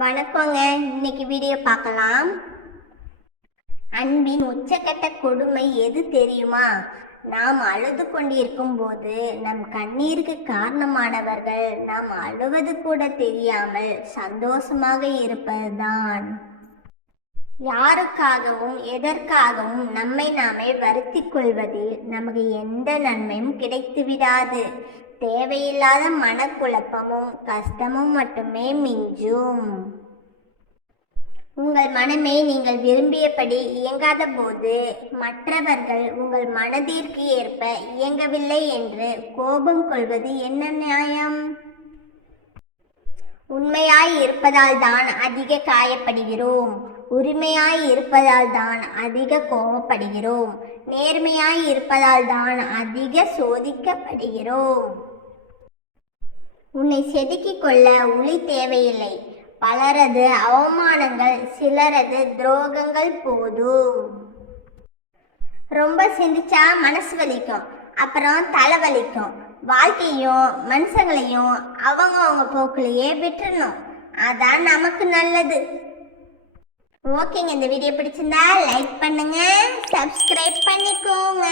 வணக்கங்க. இன்னைக்கு வீடியோ பார்க்கலாம். அன்பின் உச்சக்கட்ட கொடுமை எது தெரியுமா? நாம் அழுது கொண்டிருக்கும் போது நம் கண்ணீருக்கு காரணமானவர்கள் நாம் அழுவது கூட தெரியாமல் சந்தோஷமாக இருப்பதுதான். யாருக்காகவும் எதற்காகவும் நம்மை நாமே வருத்தி கொள்வதில் நமக்கு எந்த நன்மையும் கிடைத்து விடாது தேவையில்லாத மனக்குழப்பமும் கஷ்டமும் மட்டுமே மிஞ்சும். உங்கள் மனமே நீங்கள் விரும்பியபடி இயங்காத போது மற்றவர்கள் உங்கள் மனதிற்கு ஏற்ப இயங்கவில்லை என்று கோபம் கொள்வது என்ன நியாயம்? உண்மையாய் இருப்பதால் தான் அதிக காயப்படுகிறோம். உரிமையாய் இருப்பதால் தான் அதிக கோபப்படுகிறோம். நேர்மையாய் இருப்பதால் தான் அதிக சோதிக்கப்படுகிறோம். உன்னை செதுக்கிக் கொள்ள உளி தேவையில்லை. பலரது அவமானங்கள் சிலரது துரோகங்கள் போதும். ரொம்ப சிந்திச்சா மனசு வலிக்கும். அப்புறம் தலை வலிக்கும். வாழ்க்கையும் மனுஷங்களையும் அவங்க அவங்க போக்குலயே விட்டுறணும். அதான் நமக்கு நல்லது. ஓகேங்க இந்த வீடியோ பிடிச்சிருந்தா லைக் பண்ணுங்க சப்ஸ்கிரைப் பண்ணிக்கோங்க.